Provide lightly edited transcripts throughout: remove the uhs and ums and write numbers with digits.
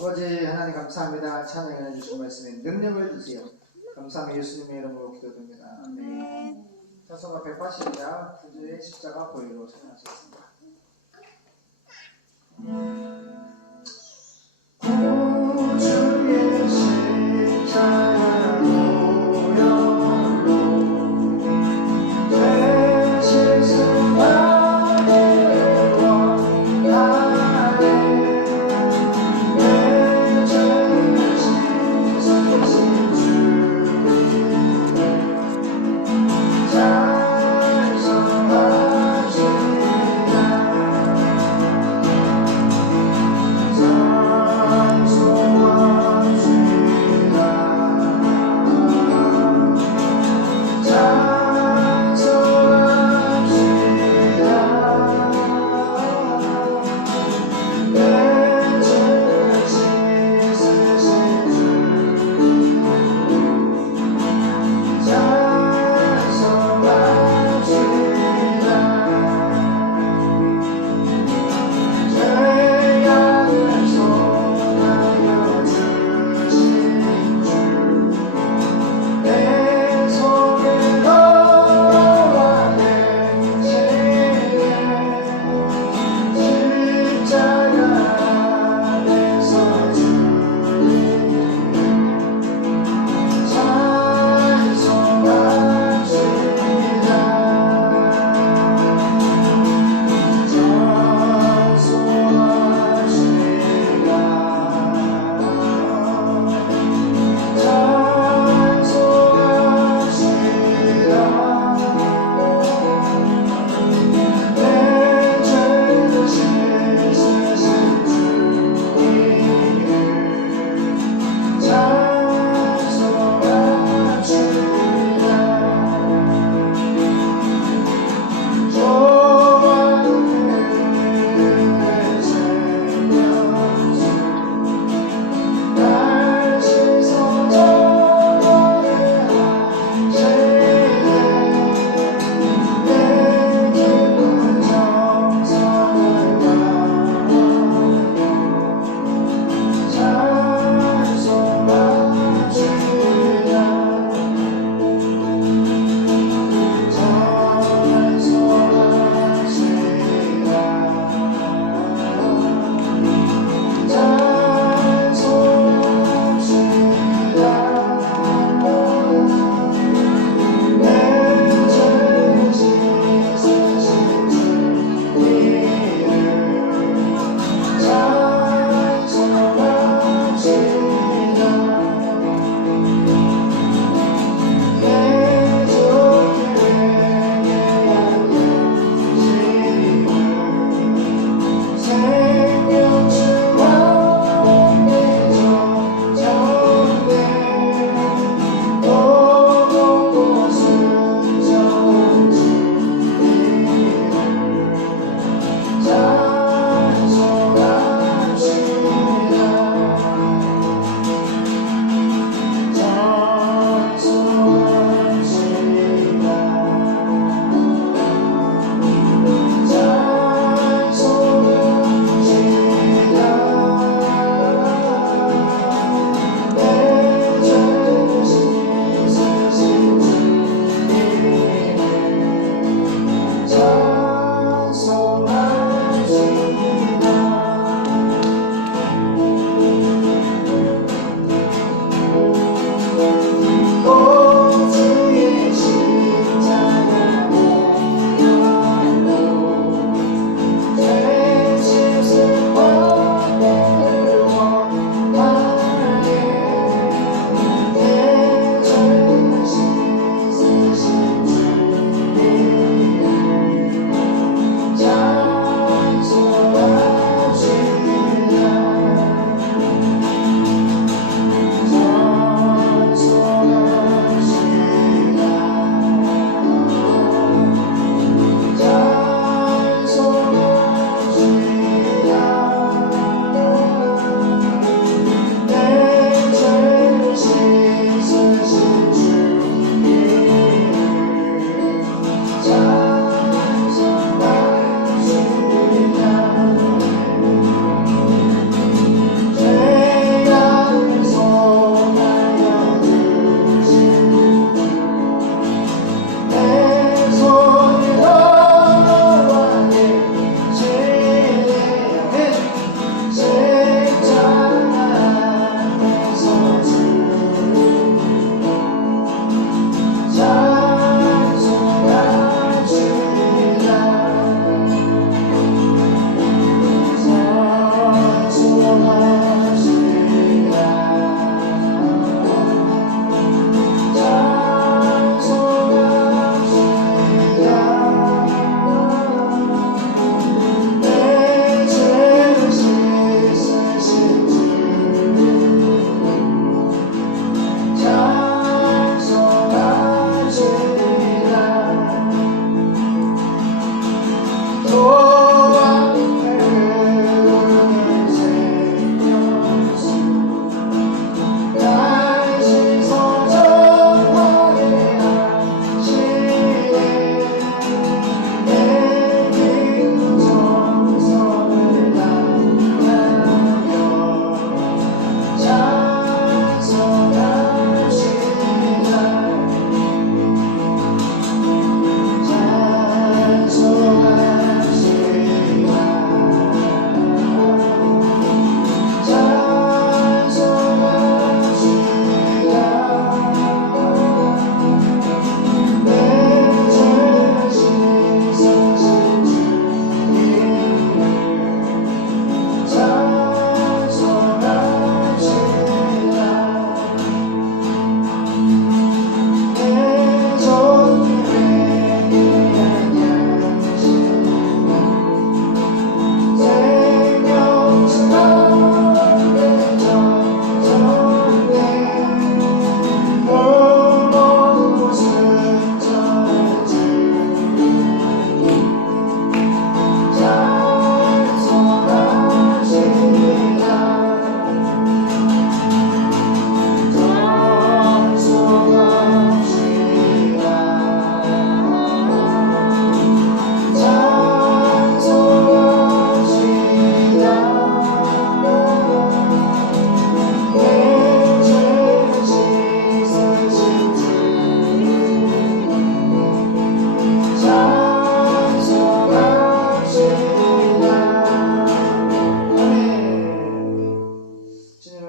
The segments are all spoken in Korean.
아버지 하나님 감사합니다. 찬양해 주신 말씀에 능력을 주세요. 감사하며 예수님의 이름으로 기도드립니다. 아멘. 찬송가 180장 구주의 십자가 보일로 찬양하시겠습니다. 구주의 십자가 보혈로 죄 씻은 나를 원하네. 내 죄를 씻으신 주님 잘서하시나.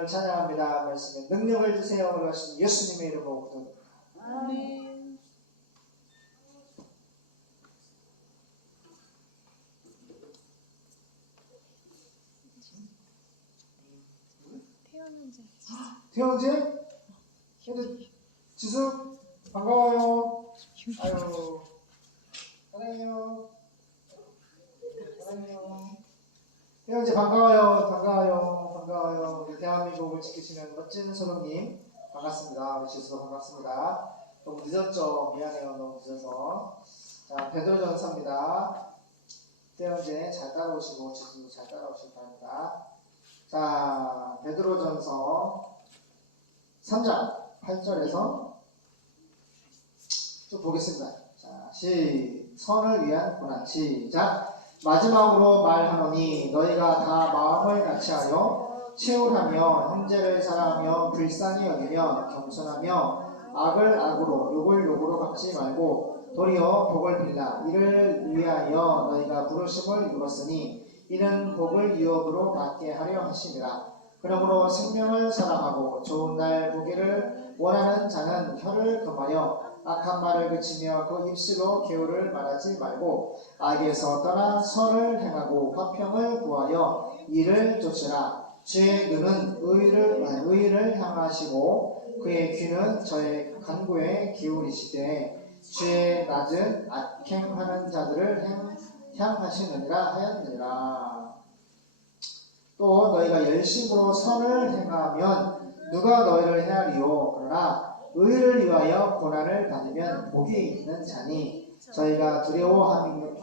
예수님을 찬양합니다. 말씀에 능력을 주세요. 그러신 예수님의 이름으로 기도드립니다. 아멘. 태영제? 지수? 반가워요. 아유, 사랑해요. 사랑해요. 태영제 반가워요. 반가워요. 우리 대한민국을 지키시는 멋진 소령님 반갑습니다. 우리 지수 반갑습니다. 너무 늦었죠? 미안해요. 너무 늦어서. 자, 베드로전서입니다. 태영제 잘 따라오시고 지수 잘 따라오시기 바랍니다. 자, 베드로전서 3장 8절에서 쭉 보겠습니다. 자, 선을 위한 고난. 시작. 마지막으로 말하노니 너희가 다 마음을 같이하여 채울하며 형제를 사랑하며 불쌍히 여기며 겸손하며 악을 악으로 욕을 욕으로 갚지 말고 도리어 복을 빌라. 이를 위하여 너희가 부르심을 입었으니 이는 복을 유업으로 받게 하려 하심이라. 그러므로 생명을 사랑하고 좋은 날 보기를 원하는 자는 혀를 금하여 악한 말을 그치며 그 입술로 계율을 말하지 말고 악에서 떠나 선을 행하고 화평을 구하여 이를 쫓으라. 주의 눈은 의를 향하시고 그의 귀는 저의 간구에 기울이시되 주의 낮은 악행하는 자들을 향하시느니라 하였느니라. 또 너희가 열심으로 선을 행하면 누가 너희를 헤아리요. 그러나 의를 위하여 고난을 받으면 복이 있는 자니 저희가 두려워함을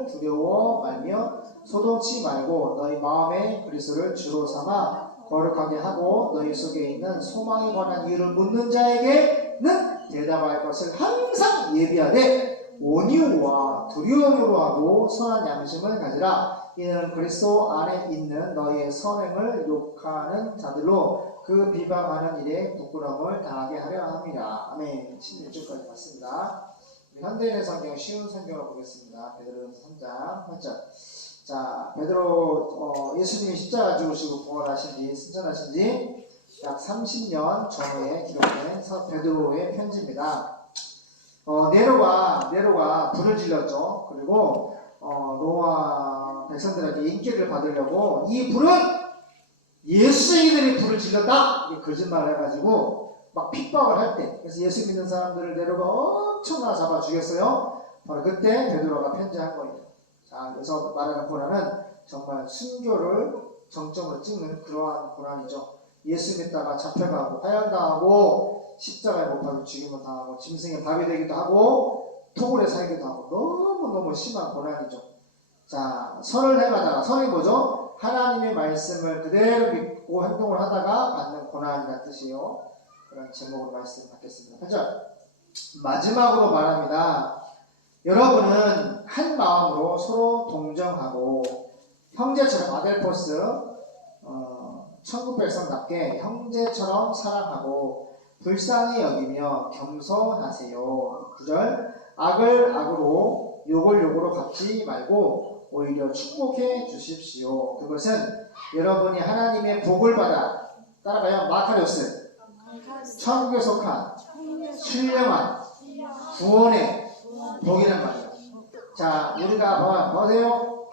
두려워 말며 소동치 말고 너희 마음에 그리스도를 주로 삼아 거룩하게 하고 너희 속에 있는 소망에 관한 이유를 묻는 자에게는 대답할 것을 항상 예비하되 온유와 두려움으로 하고 선한 양심을 가지라. 이는 그리스도 안에 있는 너희의 선행을 욕하는 자들로 그 비방하는 일에 부끄러움을 당하게 하려 함이라. 아멘. 16절까지 봤습니다. 현대인의 성경 쉬운 성경을 보겠습니다. 베드로전서 3장 8절. 자, 베드로 예수님이 십자가 죽으시고 부활하신 뒤 승천하신 지 약 30년 전에 기록된 베드로의 편지입니다. 네로가 불을 질렀죠. 그리고 로마 백성들에게 인기를 받으려고 이 불은 예수쟁이들이 불을 질렀다 이게 거짓말을 해가지고 막 핍박을 할 때, 그래서 예수 믿는 사람들을 네로가 엄청나 잡아 죽였어요. 바로 그때 베드로가 편지한 거예요. 자, 그래서 말하는 고난은 정말 순교를 정점으로 찍는 그러한 고난이죠. 예수 믿다가 잡혀가고 파양당하고 십자가에 못 박혀 죽임을 당하고 짐승의 밥이 되기도 하고 토굴에 살기도 하고 너무너무 심한 고난이죠. 자, 선을 행하다가, 선이 뭐죠? 하나님의 말씀을 그대로 믿고 행동을 하다가 받는 고난이라는 뜻이에요. 그런 제목으로 말씀을 받겠습니다. 8절. 마지막으로 말합니다. 여러분은 한 마음으로 서로 동정하고 형제처럼 아델포스 천국 백성답게 형제처럼 사랑하고 불쌍히 여기며 겸손하세요. 9절. 악을 악으로 욕을 욕으로 갚지 말고 오히려 축복해 주십시오. 그것은 여러분이 하나님의 복을 받아, 따라가요. 마카리오스, 천국에 속한 신령한 구원의 복이란 말이에요. 자, 우리가 보세요.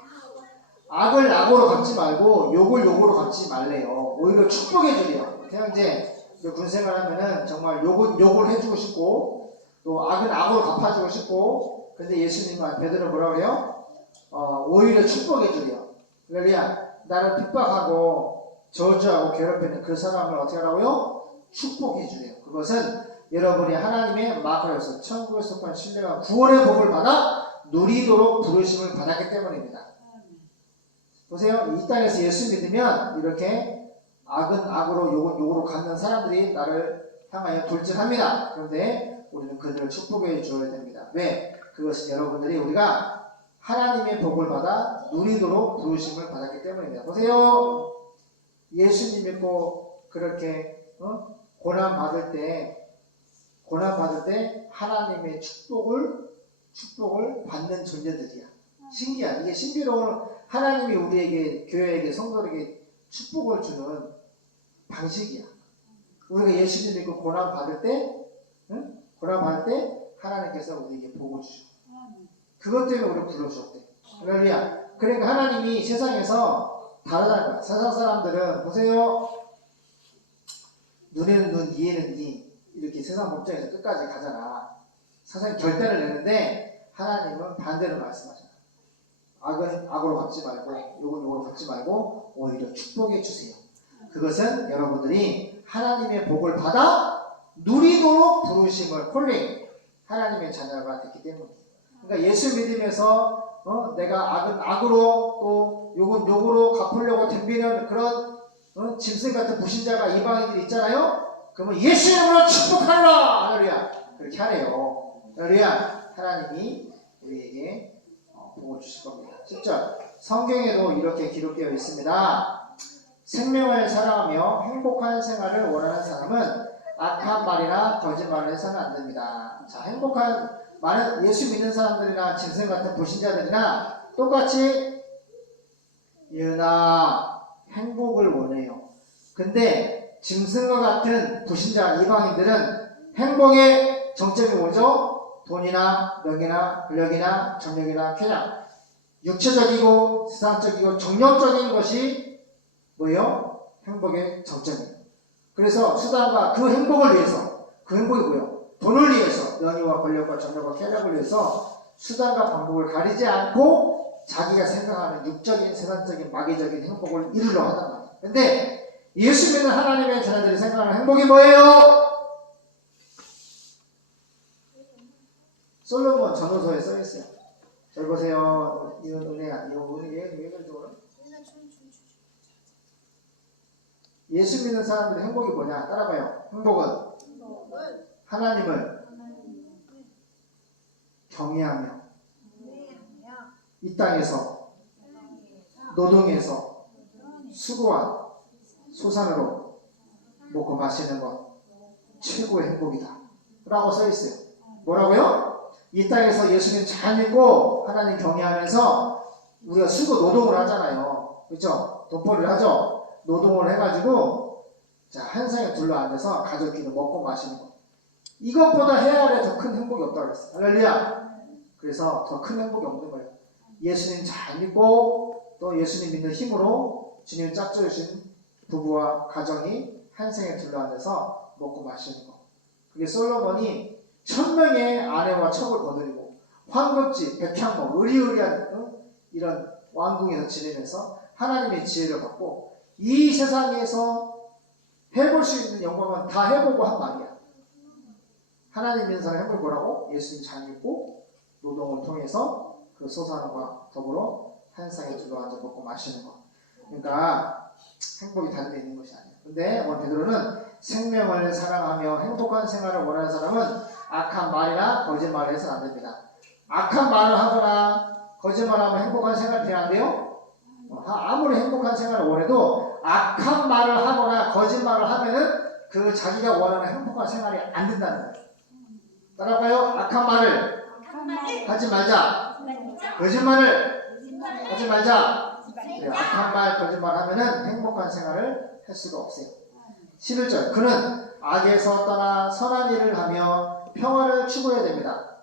악을 악으로 갚지 말고 욕을 욕으로 갚지 말래요. 오히려 축복해 주래요. 태양제 군생활 하면은 정말 욕을 해주고 싶고 또 악은 악으로 갚아주고 싶고, 근데 예수님은 베드로 뭐라고 해요? 오히려 축복해 주래요. 그러니까 나를 핍박하고 저주하고 괴롭히는 그 사람을 어떻게 하라고요? 축복해 주래요. 그것은 여러분이 하나님의 마크로서 천국에 속한 신뢰와 구원의 복을 받아 누리도록 부르심을 받았기 때문입니다. 보세요. 이 땅에서 예수 믿으면 이렇게 악은 악으로 욕은 욕으로 갖는 사람들이 나를 향하여 돌진합니다. 그런데 우리는 그들을 축복해 주어야 됩니다. 왜? 그것은 여러분들이 우리가 하나님의 복을 받아 누리도록 부르심을 받았기 때문입니다. 보세요. 예수님 믿고 그렇게 고난 받을 때 하나님의 축복을 받는 존재들이야. 신기한, 이게 신비로운 하나님이 우리에게, 교회에게, 성도에게 축복을 주는 방식이야. 우리가 예수님 믿고 고난 받을 때, 응? 고난 받을 때 하나님께서 우리에게 복을 주셔. 그것 때문에 우리를 불러주셨대. 할렐루야. 그러니까 하나님이 세상에서 다르다는 거야. 세상 사람들은 보세요. 눈에는 눈, 이에는 이. 이렇게 세상 법정에서 끝까지 가잖아. 세상에 결단을 내는데 하나님은 반대로 말씀하잖아. 악은 악으로 갚지 말고 욕은 욕으로 갚지 말고 오히려 축복해 주세요. 그것은 여러분들이 하나님의 복을 받아 누리도록 부르심을 콜링 하나님의 자녀가 됐기 때문이에요. 그러니까 예수 믿으면서 내가 악은 악으로 또 욕은 욕으로 갚으려고 덤비는 그런 짐승 같은 불신자가 이방인들 있잖아요. 그러면 예수 이름으로 축복하라! 할렐루야! 그렇게 하래요. 할렐루야! 하나님이 우리에게 복을 주실 겁니다. 10절. 성경에도 이렇게 기록되어 있습니다. 생명을 사랑하며 행복한 생활을 원하는 사람은 악한 말이나 거짓말을 해서는 안 됩니다. 자, 행복한 많은 예수 믿는 사람들이나 짐승 같은 불신자들이나 똑같이 예나 행복을 원해요. 근데 짐승과 같은 불신자 이방인들은 행복의 정점이 뭐죠? 돈이나 명예나 권력이나 정력이나 쾌락, 육체적이고 세상적이고 정력적인 것이 뭐예요? 행복의 정점이에요. 그래서 수단과 그 행복을 위해서, 그 행복이 뭐예요? 돈을 위해서, 명예와 권력과 정력과 쾌락을 위해서 수단과 방법을 가리지 않고 자기가 생각하는 육적인, 세상적인, 마귀적인 행복을 이루려 하단 말이에요. 근데 예수 믿는 하나님의 자녀들이 생각하는 행복이 뭐예요? 솔로몬 전후서에 써있어요. 잘 보세요. 이건 은혜야. 이건 왜 그러죠? 예수 믿는 사람들의 행복이 뭐냐? 따라봐요. 행복은 하나님을 경외하며 이 땅에서 노동해서 수고한 소산으로 먹고 마시는 것 최고의 행복이다 라고 써있어요. 뭐라고요? 이 땅에서 예수님 잘 믿고 하나님 경외하면서 우리가 수고 노동을 하잖아요. 그렇죠? 돈벌이를 하죠. 노동을 해가지고 자, 한 상에 둘러앉아서 가족끼리 먹고 마시는 것. 이것보다 해야 할 더 큰 행복이 없다고 그랬어요. 할렐루야. 그래서 더 큰 행복이 없는 거예요. 예수님 잘 믿고 또 예수님 믿는 힘으로 주님 짝져주신 부부와 가정이 한 생에 둘러앉아서 먹고 마시는 것. 그게 솔로몬이 1000명의 아내와 척을 거느리고 황급지, 백향목, 의리의리한 이런 왕궁에서 지내면서 하나님의 지혜를 받고 이 세상에서 해볼 수 있는 영광은 다 해보고 한 말이야. 하나님 믿는 사람 해볼 거라고? 예수님 잘 믿고 노동을 통해서 그 소산과 더불어 한 상에 둘러앉아 먹고 마시는 것. 그러니까 행복이 다른 데 있는 것이 아니야. 근데 오늘 베드로는 생명을 사랑하며 행복한 생활을 원하는 사람은 악한 말이나 거짓말을 해서는 안 됩니다. 악한 말을 하거나 거짓말하면 행복한 생활이 돼야 안 돼요? 아무리 행복한 생활을 원해도 악한 말을 하거나 거짓말을 하면은 그 자기가 원하는 행복한 생활이 안 된다는 거예요. 따라가요. 악한 말을 하지 말자. 거짓말을 하지 말자. 악한 말, 거짓말 하면은 행복한 생활을 할 수가 없어요. 11절. 그는 악에서 떠나 선한 일을 하며 평화를 추구해야 됩니다.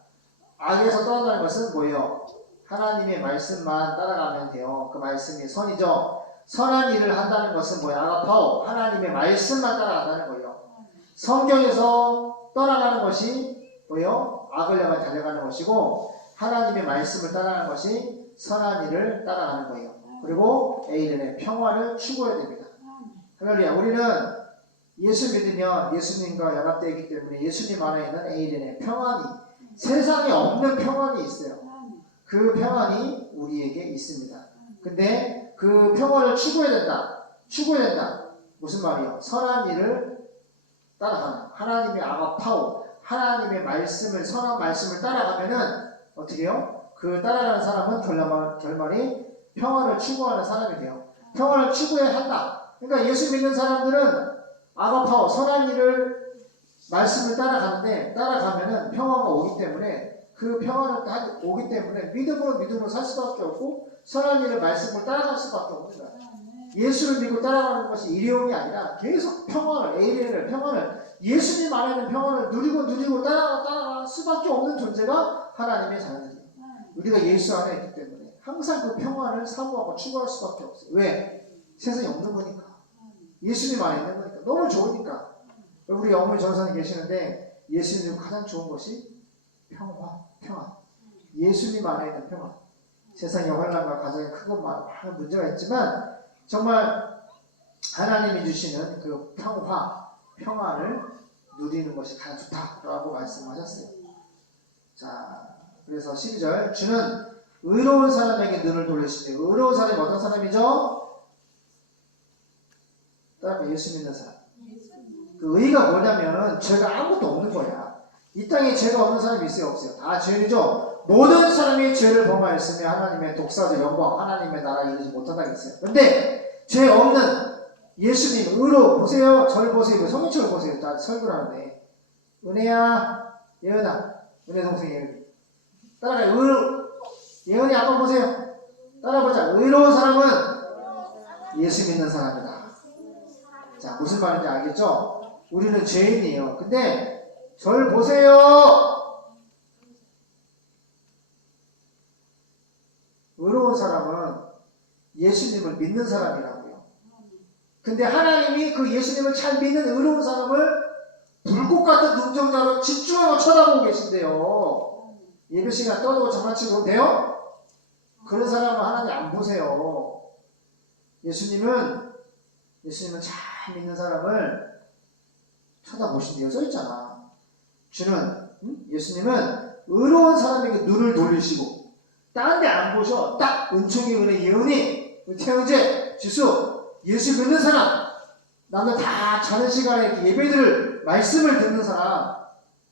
악에서 떠난다는 것은 뭐예요? 하나님의 말씀만 따라가면 돼요. 그 말씀이 선이죠. 선한 일을 한다는 것은 뭐예요? 아가파오. 하나님의 말씀만 따라간다는 거예요. 성경에서 떠나가는 것이 뭐예요? 악을 향해 달려가는 것이고 하나님의 말씀을 따라가는 것이 선한 일을 따라가는 거예요. 그리고 에이렌의 평화를 추구해야 됩니다. 할렐루야. 우리는 예수 믿으면 예수님과 연합되어 있기 때문에 예수님 안에 있는 에이렌의 평안이 세상에 없는 평안이 있어요. 그 평안이 우리에게 있습니다. 근데 그 평안을 추구해야 된다. 추구해야 된다. 무슨 말이요? 선한 일을 따라가는 하나님의 아가파오 하나님의 말씀을 선한 말씀을 따라가면은 어떻게 해요? 그 따라가는 사람은 결말이 평안을 추구하는 사람이 돼요. 평안을 추구해야 한다. 그러니까 예수 믿는 사람들은 아가파오 선한 일을 말씀을 따라가는데 따라가면은 평화가 오기 때문에 그 평화를 오기 때문에 믿음으로 살 수밖에 없고 선한 일을 말씀을 따라갈 수밖에 없는 거야. 예수를 믿고 따라가는 것이 일회용이 아니라 계속 평안을, AL을, 평안을, 예수님 안에는 평안을 누리고 따라갈 수밖에 없는 존재가 하나님의 자녀들이에요. 우리가 예수 안에 있기 때문에 항상 그 평안을 사모하고 추구할 수밖에 없어요. 왜? 세상에 없는 거니까. 예수님 안에 있는 거니까. 너무 좋으니까. 우리 어머니 전사님 계시는데 예수님 가장 좋은 것이 평안. 예수님 안에 있는 평안. 세상의 환난과 가정에 크고 많은 문제가 있지만 정말 하나님이 주시는 그 평안을 누리는 것이 가장 좋다라고 말씀하셨어요. 자, 그래서 12절 주는 의로운 사람에게 눈을 돌리시되, 의로운 사람이 어떤 사람이죠? 따라서 예수 믿는 사람. 그 의가 뭐냐면 죄가 아무것도 없는 거야. 이 땅에 죄가 없는 사람이 있어요, 없어요? 다 죄인이죠. 모든 사람이 죄를 범하였으며 하나님의 독사적 영광, 하나님의 나라에 이르지 못한다고 했어요. 그런데 죄 없는 예수님 의로 보세요. 절 보세요. 성경책을 보세요. 다 설교를 하는데 은혜야, 예은아, 은혜 동생 예은이 따라가요. 예은이 아빠 보세요. 따라보자. 의로운 사람은 예수 믿는 사람이다. 자, 무슨 말인지 알겠죠? 우리는 죄인이에요. 근데 절 보세요. 의로운 사람은 예수님을 믿는 사람이라고요. 근데 하나님이 그 예수님을 잘 믿는 의로운 사람을 불꽃 같은 눈동자로 집중하고 쳐다보고 계신데요. 예배 시간 떠들고 장난치고 돼요? 그런 사람은 하나님 안 보세요. 예수님은 잘 믿는 사람을 쳐다보신대요. 써있잖아. 예수님은 의로운 사람에게 눈을 돌리시고 딴 데 안 보셔. 딱 은총이, 은혜, 예은이, 태영재, 지수, 예수 믿는 사람, 나는 다 자는 시간에 예배들을 말씀을 듣는 사람,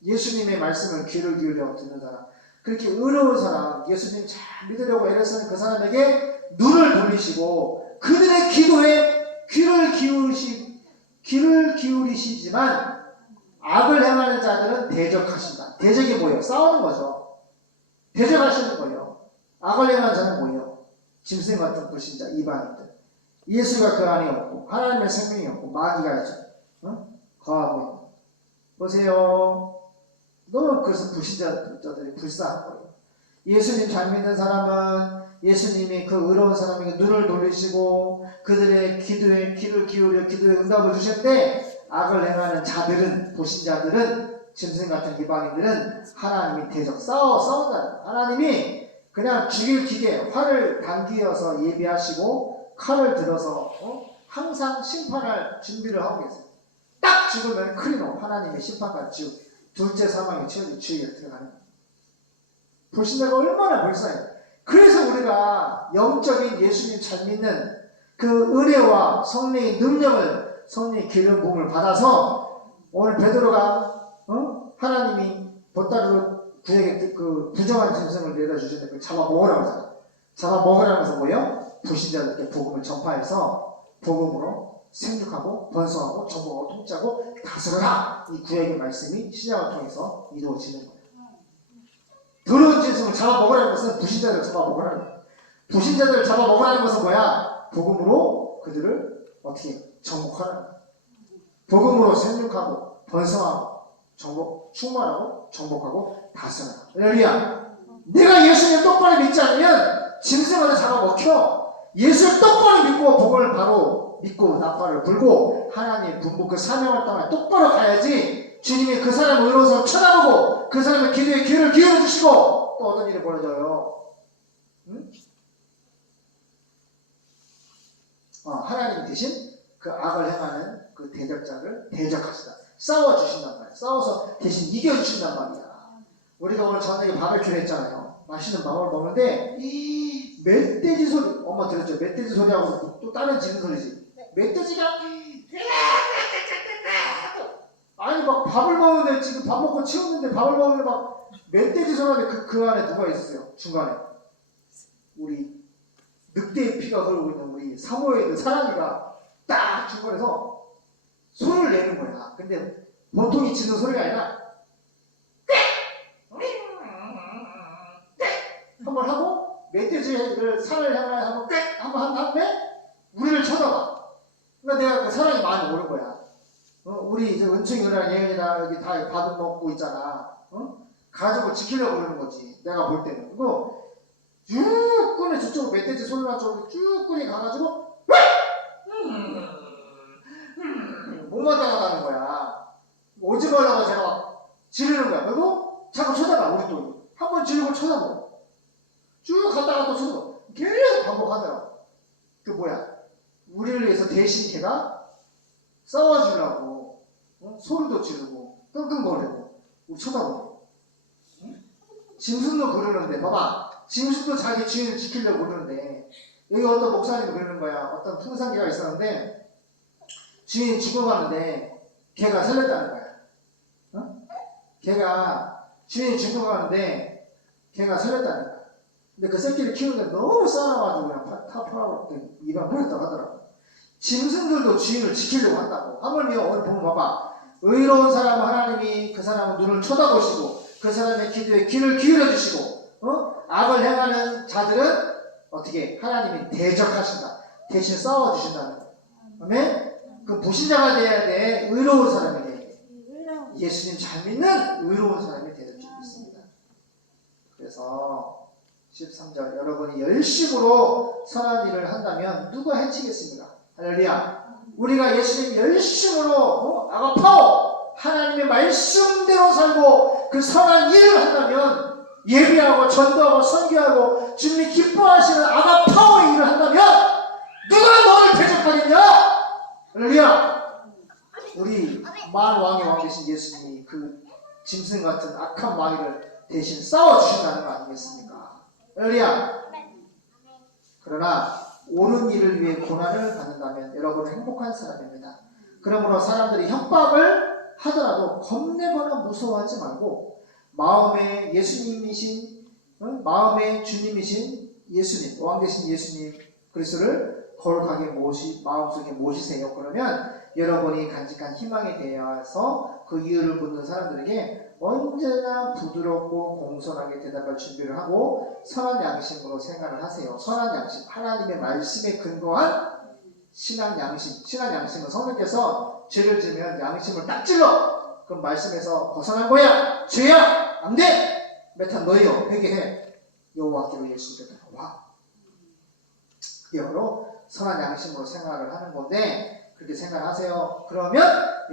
예수님의 말씀을 귀를 기울여 듣는 사람, 그렇게 의로운 사람, 예수님 잘 믿으려고 애를 쓰는 그 사람에게 눈을 돌리시고 그들의 기도에 귀를 기울이시지만 악을 행하는 자들은 대적하신다. 대적이 뭐예요? 싸우는 거죠. 대적하시는 거예요. 악을 행하는 자는 뭐예요? 짐승 같은 불신자, 이방인들. 예수가 그 안에 없고 하나님의 생명이 없고 마귀가 있죠. 거하고 있는. 보세요. 너무 그래서 불신자들이 불쌍한 거예요. 예수님 잘 믿는 사람은 예수님이 그 의로운 사람에게 눈을 돌리시고 그들의 기도에 귀를 기울여 기도에 응답을 주셨는데 악을 행하는 자들은, 불신자들은, 짐승 같은 이방인들은 하나님이 대적 싸운다. 하나님이 그냥 죽일 기계, 활을 당기어서 예비하시고 칼을 들어서 항상 심판할 준비를 하고 계세요. 딱 죽으면 크리노, 하나님의 심판까지 둘째 사망의 주의에 들어가는 거예요. 불신자가 얼마나 불쌍해요. 그래서 우리가 영적인 예수님 잘 믿는 그 은혜와 성령의 능력을, 성령의 기름 부음을 받아서 오늘 베드로가 하나님이 보따리로 그에게 그 부정한 짐승을 내려주셨는데 그걸 잡아먹으라고 하잖아요. 잡아먹으라면서 뭐예요? 불신자들께 복음을 전파해서 복음으로 생육하고 번성하고 정복하고 통치하고 다스려라. 이 구약의 말씀이 신약을 통해서 이루어지는 거예요. 더러운 짐승을 잡아먹으라는 것은 불신자들을 잡아먹으라는 거예요. 불신자들을 잡아먹으라는 것은 뭐야? 복음으로 그들을 어떻게 정복하는 거예요. 복음으로 생육하고 번성하고 충만하고 정복하고 다스려라. 할렐루야. 내가 예수님을 똑바로 믿지 않으면 짐승을 잡아먹혀. 예수를 똑바로 믿고 복음을 바로 믿고 나팔을 불고 하나님의 분부 그 사명을 따라 똑바로 가야지. 주님이 그 사람을 의로운 사람 쳐다보고 그 사람의 기도에 귀를 기울여 주시고 또 어떤 일이 벌어져요? 응? 하나님 대신 그 악을 행하는 그 대적자를 대적하시다. 싸워주신단 말이야. 싸워서 대신 이겨주신단 말이야. 우리가 오늘 저녁에 바베큐를 했잖아요. 맛있는 밥을 먹는데 이 멧돼지 소리, 엄마 들었죠? 멧돼지 소리하고 또 다른 짖는 소리지. 멧돼지가 아니 막 밥을 먹는데 지금 밥 먹고 치웠는데 밥을 먹는데 막 멧돼지 소리인데 그 안에 누가 있었어요? 중간에 우리 늑대의 피가 흐르고 있는 우리 사모예드 사랑이가 딱 중간에서 소리를 내는 거야. 근데 보통이 짖는 소리가 아니라 한번 하고 멧돼지를 산을 향하여 한번 한 다음에 우리를 쳐다봐. 그러니까 내가 그 사랑이 많이 오는 거야. 우리 이제 은총이랑 예은이랑 여기 다 밥을 먹고 있잖아. 가족을 지키려고 그러는 거지. 내가 볼 때는. 그리고 쭉 끈에 저쪽 멧돼지 소리난 쪽으로 쭉 끈이 가가지고 못마땅하게 하는 거야. 오지 말라고 제가 막 지르는 거야. 그리고 자꾸 쳐다봐. 우리 또 한 번 지르고 쳐다봐. 쭉 갔다가 또 쳐다봐. 계속 반복하더라. 그 뭐야? 우리를 위해서 대신 걔가 싸워주려고 소리도 지르고 끙끙거리고 우리 쳐다보고. 짐승도 그러는데 봐봐. 짐승도 자기 주인을 지키려고 그러는데 여기 어떤 목사님이 그러는 거야. 어떤 풍산개가 있었는데 주인이 죽어가는데 걔가 살렸다는 거야. 걔가 주인이 죽어가는데 걔가 살렸다는 거야. 근데 그 새끼를 키우는데 너무 싸나가지고 그냥 타파라고 입안 버렸다고 하더라고. 짐승들도 주인을 지키려고 한다고. 하물며 오늘 보면 봐봐. 의로운 사람은 하나님이 그 사람은 눈을 쳐다보시고 그 사람의 기도에 귀를 기울여 주시고 악을 행하는 자들은 어떻게 하나님이 대적하신다. 대신 싸워주신다는 거예요. 아멘? 그 불신자가 돼야 돼. 의로운 사람이 돼야 돼. 예수님 잘 믿는 의로운 사람이 되는 줄이 있습니다. 그래서 13절 여러분이 열심으로 선한 일을 한다면 누가 해치겠습니까? 할렐루야. 우리가 예수님 열심으로 아가파오 하나님의 말씀대로 살고 그 선한 일을 한다면 예배하고 전도하고 선교하고 주님이 기뻐하시는 아가파오의 일을 한다면 누가 너를 대적하겠냐? 할렐루야. 우리 만왕의 왕 되신 예수님이 그 짐승 같은 악한 마귀를 대신 싸워주신다는 거 아니겠습니까? 할렐루야. 그러나 옳은 일을 위해 고난을 받는다면 여러분은 행복한 사람입니다. 그러므로 사람들이 협박을 하더라도 겁내거나 무서워하지 말고 마음의 예수님이신 마음의 주님이신 예수님, 왕 되신 예수님 그리스도를 거룩하게 마음속에 모시세요. 그러면 여러분이 간직한 희망에 대해서 그 이유를 묻는 사람들에게 언제나 부드럽고 공손하게 대답할 준비를 하고 선한 양심으로 생활을 하세요. 선한 양심, 하나님의 말씀에 근거한 신앙 양심. 신앙 양심은 성령께서 죄를 지으면 양심을 딱 찔러. 그럼 말씀에서 벗어난 거야. 죄야. 안 돼. 메탄 너희요. 회개해. 여호와께로 예수께로 와. 그게 바로 선한 양심으로 생활을 하는 건데 그렇게 생각하세요. 그러면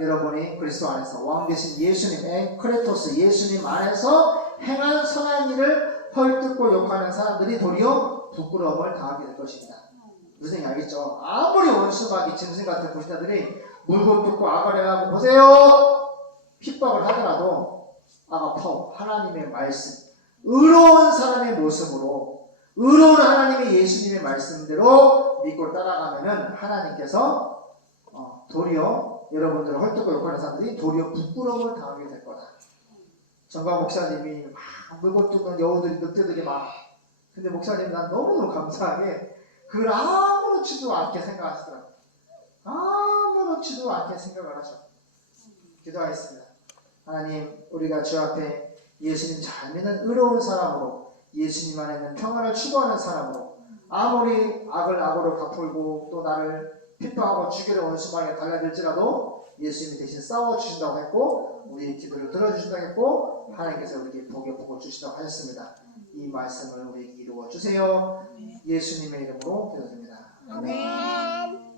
여러분이 그리스도 안에서 왕 되신 예수님, 엔크레토스 예수님 안에서 행한 선한 일을 헐뜯고 욕하는 사람들이 도리어 부끄러움을 당하게 될 것입니다. 무슨 얘기 알겠죠? 아무리 원수마귀 짐승 같은 불신자들이 물건 뜯고 아가래하고 보세요. 핍박을 하더라도 아가파오 하나님의 말씀, 의로운 사람의 모습으로 의로운 하나님의 예수님의 말씀대로 믿고 따라가면은 하나님께서 도리어 여러분들을 헐뜯고 욕하는 사람들이 도리어 부끄러움을 당하게 될 거다. 정광 목사님이 막 물건 뜯는 여우들이 늑대들이 막 근데 목사님 난 너무너무 감사하게 그걸 아무렇지도 않게 생각하시더라고요. 아무렇지도 않게 생각을 하셔. 기도하겠습니다. 하나님 우리가 주 앞에 예수님 잘 믿는 의로운 사람으로 예수님 안에 있는 평안을 추구하는 사람으로 아무리 악을 악으로 갚을고 또 나를 핍박하고 죽이려 원수마귀에 달려들지라도 예수님이 대신 싸워주신다고 했고 우리의 기도를 들어주신다고 했고 하나님께서 우리에게 복을 주신다고 하셨습니다. 이 말씀을 우리에게 이루어 주세요. 예수님의 이름으로 기도드립니다. 아멘.